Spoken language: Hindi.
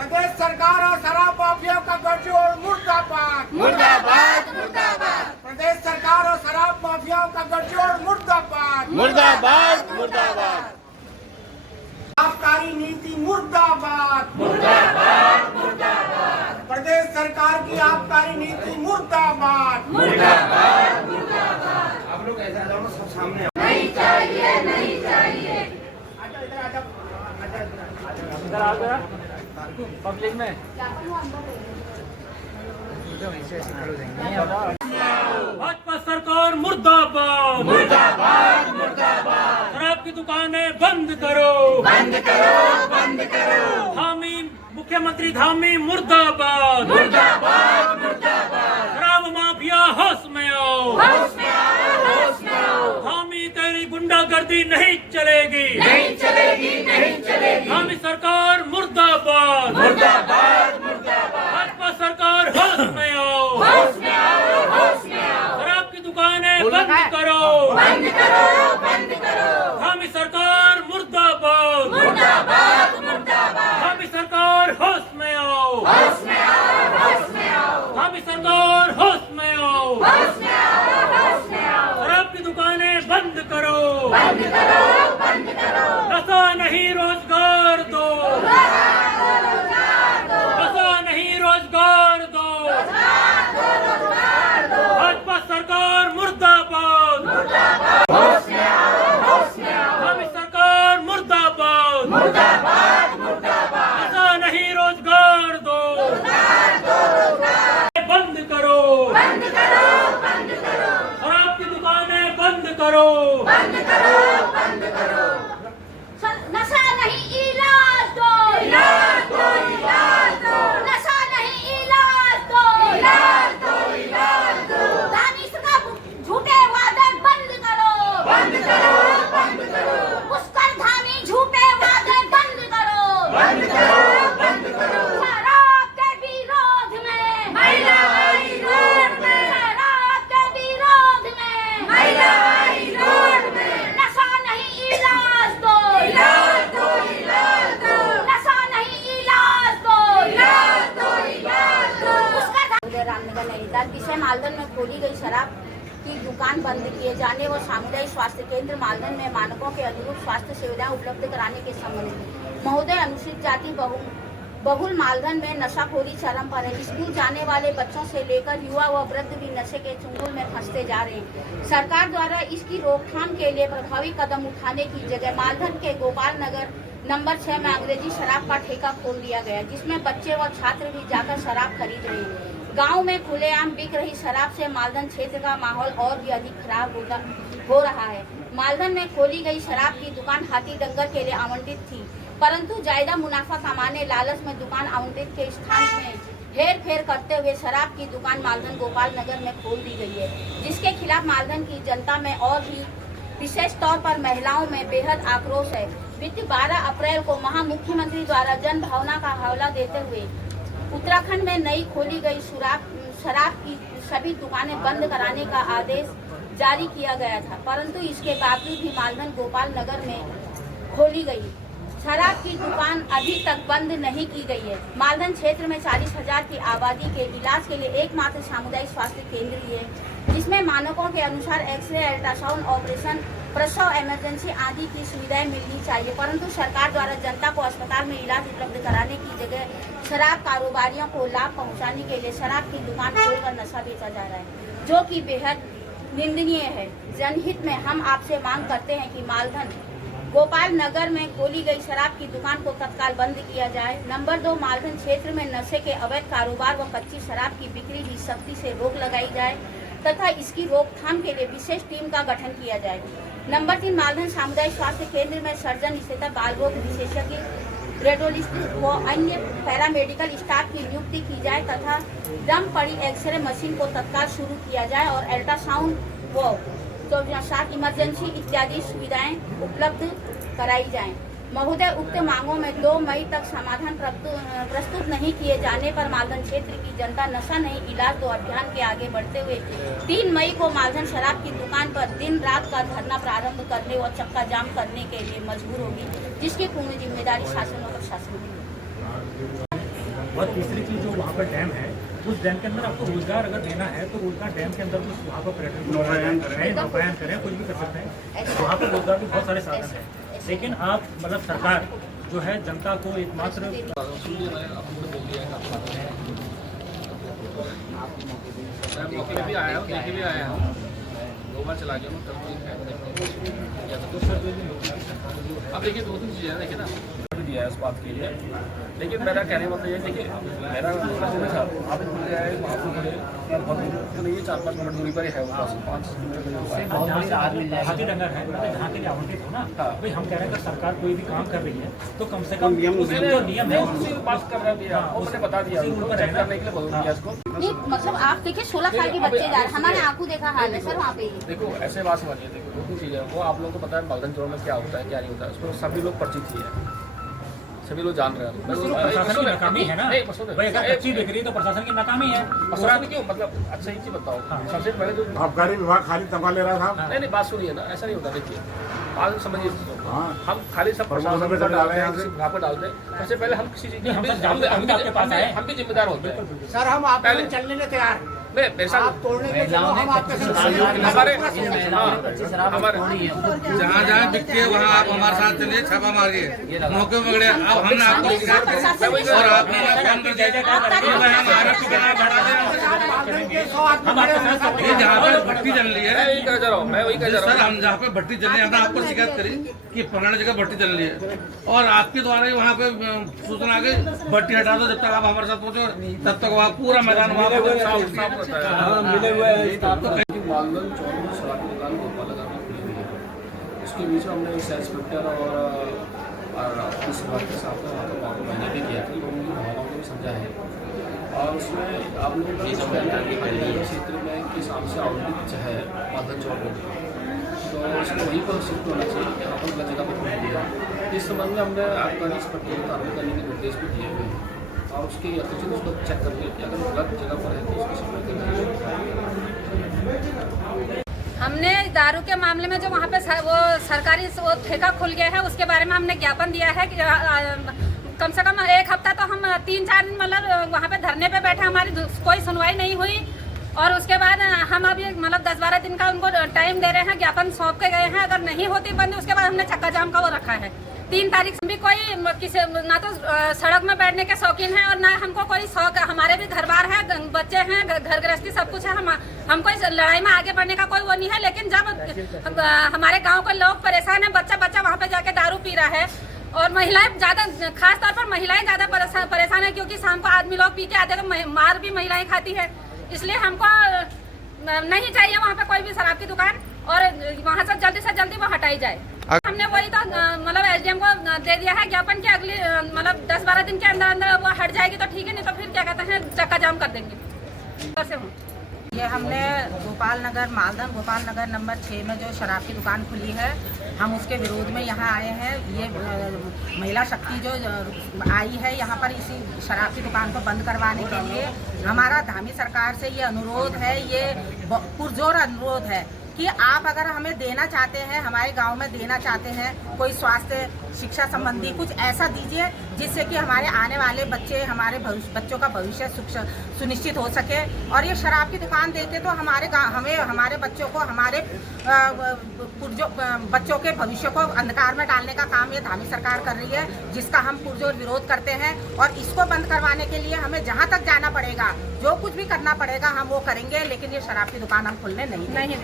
प्रदेश सरकार और शराब माफिया का गठजोड़ मुर्दाबाद मुर्दाबाद मुर्दाबाद प्रदेश सरकार और शराब माफियाओं का गठजोड़ मुर्दाबाद मुर्दाबाद मुर्दाबाद आबकारी नीति मुर्दाबाद मुर्दाबाद मुर्दाबाद प्रदेश सरकार की आबकारी नीति मुर्दाबाद मुर्दाबाद मुर्दाबाद। आप लोग ऐसा जाओ ना, सब सामने नहीं चाहिए नहीं चाहिए। इधर आ गया पब्लिक में भाजपा सरकार मुर्दाबाद मुर्दाबाद मुर्दाबाद शराब की दुकानें बंद करो बंद करो बंद करो धामी मुख्यमंत्री धामी मुर्दाबाद मुर्दाबाद मुर्दाबाद शराब माफिया होश में आओ होश में आओ होश में आओ। धामी तेरी गुंडागर्दी नहीं चलेगी नहीं चलेगी नहीं चलेगी। धामी सरकार मुर्दाबाद मुर्दाबाद मुर्दाबाद भाजपा सरकार होश में आओ होश में आओ होश में आओ। शराब की दुकानें बंद करो बंद करो बंद करो धामी सरकार मुर्दाबाद मुर्दाबाद मुर्दाबाद धामी सरकार होश में आओ होश में आओ होश में आओ धामी सरकार होश में आओ होश में आओ होश में आओ। शराब की दुकानें बंद करो बंद करो बंद करो नशा नहीं रोजगार दो नशा नहीं रोजगार दो भाजपा सरकार मुर्दाबाद होश में आओ होश में आओ धामी सरकार मुर्दाबाद मुर्दाबाद मुर्दाबाद नशा नहीं रोजगार दो बंद करो बंद करो बंद करो शराब की दुकानें बंद करो बंद करो बंद करो। नशा नहीं इलाज दो इलाज दो इलाज दो नशा नहीं इलाज दो इलाज दो इलाज दो। दानिश का झूठे वादे बंद करो बंद करो बंद करो पुष्कर धामी झूठे वादे बंद करो बंद करो बंद करो। शराब के विरोध में महिला आई रोड में शराब के विरोध में महिला आई रोड में नशा नहीं इलाज दो इलाज दो इलाज दो नशा नहीं इलाज दो इलाज दो इलाज दो। उदय रामनगर नैनीताल विषय मालदन में खोली गई शराब की दुकान बंद किए जाने व सामुदायिक स्वास्थ्य केंद्र मालदन में मानकों के अनुरूप स्वास्थ्य सेवाएं उपलब्ध कराने के संबंध में महोदय अनुसूचित जाति बहुल मालदन में नशाखोरी चरम पर है। स्कूल जाने वाले बच्चों से लेकर युवा व वृद्ध भी नशे के चंगुल में फंसते जा रहे हैं। सरकार द्वारा इसकी रोकथाम के लिए प्रभावी कदम उठाने की जगह मालदन के गोपाल नगर नंबर 6 में अंग्रेजी शराब का ठेका खोल दिया गया, जिसमें बच्चे व छात्र भी जाकर शराब खरीद रहे हैं। गांव में खुलेआम बिक रही शराब से मालदन क्षेत्र का माहौल और भी अधिक खराब हो रहा है। मालदन में खोली गई शराब की दुकान हाथी डंगर के लिए आवंटित थी, परंतु ज्यादा मुनाफा कमाने लालच में दुकान आवंटित के स्थान में हेर फेर करते हुए शराब की दुकान मालदन गोपाल नगर में खोल दी गई है, जिसके खिलाफ मालदन की जनता में और भी विशेष तौर पर महिलाओं में बेहद आक्रोश है। बीती 12 अप्रैल को मुख्यमंत्री द्वारा जन भावना का हवाला देते हुए उत्तराखंड में नई खोली गई शराब की सभी दुकानें बंद कराने का आदेश जारी किया गया था, परंतु इसके बावजूद भी मालदन गोपाल नगर में खोली गई शराब की दुकान अभी तक बंद नहीं की गई है। मालदन क्षेत्र में 40,000 की आबादी के इलाज के लिए एकमात्र सामुदायिक स्वास्थ्य केंद्र ही है, जिसमें मानकों के अनुसार एक्सरे, अल्ट्रासाउंड, ऑपरेशन, प्रसव, इमरजेंसी आदि की सुविधाएं मिलनी चाहिए, परंतु सरकार द्वारा जनता को अस्पताल में इलाज उपलब्ध कराने की जगह शराब कारोबारियों को लाभ पहुंचाने के लिए शराब की दुकान खोलकर नशा बेचा जा रहा है, जो कि बेहद निंदनीय है। जनहित में हम आपसे मांग करते हैं कि मालदन गोपाल नगर में खोली गई शराब की दुकान को तत्काल बंद किया जाए। नंबर 2, मालदन क्षेत्र में नशे के अवैध कारोबार व कच्ची शराब की बिक्री भी सख्ती से रोक लगाई जाए तथा इसकी रोकथाम के लिए विशेष टीम का गठन किया जाए। नंबर 3, मालदन सामुदायिक स्वास्थ्य केंद्र में सर्जन, स्थित बाल रोग विशेषज्ञ, रेडियोलॉजिस्ट व अन्य पैरामेडिकल स्टाफ की नियुक्ति की जाए तथा दम पड़ी एक्सरे मशीन को तत्काल शुरू किया जाए और अल्ट्रासाउंड व 24/7 इमरजेंसी इत्यादि सुविधाएं उपलब्ध कराई जाएं। महोदय, उक्त मांगों में 2 मई तक समाधान प्रस्तुत नहीं किए जाने पर मालदन क्षेत्र की जनता नशा नहीं इलाज दो अभियान के आगे बढ़ते हुए 3 मई को मालदन शराब की दुकान पर दिन रात का धरना प्रारंभ करने व चक्का जाम करने के लिए मजबूर होगी, जिसकी पूर्ण जिम्मेदारी शासन और प्रशासन की। और तीसरी चीज़ जो वहाँ पर डैम है, उस डैम के अंदर आपको रोजगार अगर देना है तो रोजगार डैम के अंदर कुछ वहाँ पर पर्यटन नौकायन करें, कुछ भी कर सकते हैं। वहाँ पर रोजगार के बहुत सारे साधन हैं, लेकिन आप मतलब सरकार जो है जनता को एकमात्र मौके पे भी आया हूँ, देखे भी आया हूँ, 2 बार चला गया हूँ, तब ठीक है। अब देखिए 2-3 चीज़ें देखिए ना दिया है उस बात के लिए, लेकिन मेरा कहने का मतलब ये देखिए मेरा मतलब था आप वहाँ पर बहुत तो नहीं है, 4-5 मिनट दूरी पर ही है वो बस 5 मिनट हाथी डंगर है जहाँ के लिए आवंटित हो ना। भाई हम कह रहे हैं कि सरकार कोई भी काम कर रही है तो कम से कम जो नियम है उसी पास कर दिया, उसने बता दिया चेक करने के लिए बोल दिया उसको। नहीं मतलब आप देखिए 16 साल के बच्चे जा रहे हैं, हमारे आंखों देखा हाल है सर वहाँ पे। देखो ऐसे बात समझिए, देखो 2-3 चीज़ें वो आप लोगों को पता है मालदन चौड़ में क्या होता है क्या नहीं होता है, उसको सभी लोग परिचित ही है, सभी लोग जान रहे हैं। प्रशासन की नाकामी है ना भाई, अगर अच्छी दिख रही है तो प्रशासन की नाकामी है। मसला क्यों मतलब अच्छा ही चीज बताओ। सबसे पहले जो आबकारी विभाग खाली तनख्वाह ले रहा था। नहीं बात सुनिए ना, ऐसा नहीं होता। देखिए बात समझिए, हाँ। हम खाली सब प्रशासन पर डालते हैं, वहाँ पर डालते हैं। सबसे पहले हम किसी चीज हम भी जिम्मेदार होते हैं सर, हम आपके चलने में तैयार हैं। नहीं पैसा आप तोड़ने के चलो, हम आपके साथ हमारे जहाँ जहाँ दिखती है वहाँ आप हमारे साथ चलिए, छापा मारिए, मौके पकड़े। अब हमने आपको शिकायत करी और आपने फोन कर दिया जहाँ पे भट्टी चल रही है, वही कह जा रहा हूँ, मैं वही कह जा रहा सर हम जहाँ पे भट्टी चल रही है हमने आपको शिकायत करी कि फलाना जगह भट्टी चल रही है और आपके द्वारा ही वहाँ पे सूचना आ गई भट्टी हटा दो, जब तक आप हमारे साथ पहुँचो तब तक वहाँ पूरा मैदान वहाँ पे मिले हुए मालदन चौक में शराब की दुकान गोपाल नगर में खुली हुई है। उसके बीच में हमने सेल्स इंस्पेक्टर और पुलिस विभाग के साथ में वहाँ पर मैंने भी किया था, लोगों की भावनाओं को भी समझा है। और उसमें आप लोग क्षेत्र में कि सामने से आउटलेट है मालदन चौक में, तो उसको वहीं पर शिफ्ट होना चाहिए, यहाँ पर गलत जगह पर खोल दिया। इस संबंध में हमने आबकारी इंस्पेक्टर को कार्रवाई करने के निर्देश भी दिए हुए हैं और उसके यथोचित उसको चेक करके कि अगर गलत जगह पर है तो उसको समय हमने दारू के मामले में जो वहाँ पे वो सरकारी वो ठेका खुल गया है उसके बारे में हमने ज्ञापन दिया है कि कम से कम 1 हफ्ता तो हम 3-4 दिन मतलब वहाँ पे धरने पे बैठे, हमारी कोई सुनवाई नहीं हुई। और उसके बाद हम अभी मतलब 10-12 दिन का उनको टाइम दे रहे हैं, ज्ञापन सौंप के गए हैं। अगर नहीं होती बंद उसके बाद हमने चक्का जाम का वो रखा है। 3 तारीख से भी कोई किसी ना तो सड़क में बैठने के शौकीन है और ना हमको कोई शौक। हमारे भी घर बार है, बच्चे हैं, घर गृहस्थी सब कुछ है। हम कोई लड़ाई में आगे बढ़ने का कोई वो नहीं है, लेकिन जब हमारे गांव के लोग परेशान है, बच्चा वहाँ पे जाके दारू पी रहा है और महिलाएं ज़्यादा, खास तौर पर महिलाएं ज़्यादा परेशान है, क्योंकि शाम को आदमी लोग पी के आते तो मार भी महिलाएं खाती है। इसलिए हमको नहीं चाहिए वहाँ पे कोई भी शराब की दुकान और वहाँ से जल्दी वो हटाई जाए। हमने वही तो मतलब एसडीएम को दे दिया है ज्ञापन कि अगली मतलब 10-12 दिन के अंदर वो हट जाएगी तो ठीक है, नहीं तो फिर क्या कहते हैं चक्का जाम कर देंगे। ये हमने मालदन गोपाल नगर नंबर 6 में जो शराब की दुकान खुली है, हम उसके विरोध में यहाँ आए हैं। ये महिला शक्ति जो आई है यहाँ पर इसी शराब की दुकान को बंद करवाने के लिए, हमारा धामी सरकार से ये अनुरोध है, ये पुरजोर अनुरोध है कि आप अगर हमें देना चाहते हैं, हमारे गांव में देना चाहते हैं, कोई स्वास्थ्य शिक्षा संबंधी कुछ ऐसा दीजिए जिससे कि हमारे आने वाले बच्चे, हमारे बच्चों का भविष्य सुनिश्चित हो सके। और ये शराब की दुकान देके तो हमारे बच्चों को, हमारे बच्चों के भविष्य को अंधकार में डालने का काम ये धामी सरकार कर रही है, जिसका हम पुरजोर विरोध करते हैं। और इसको बंद करवाने के लिए हमें जहाँ तक जाना पड़ेगा, जो कुछ भी करना पड़ेगा हम वो करेंगे, लेकिन ये शराब की दुकान हम खुलने नहीं देंगे।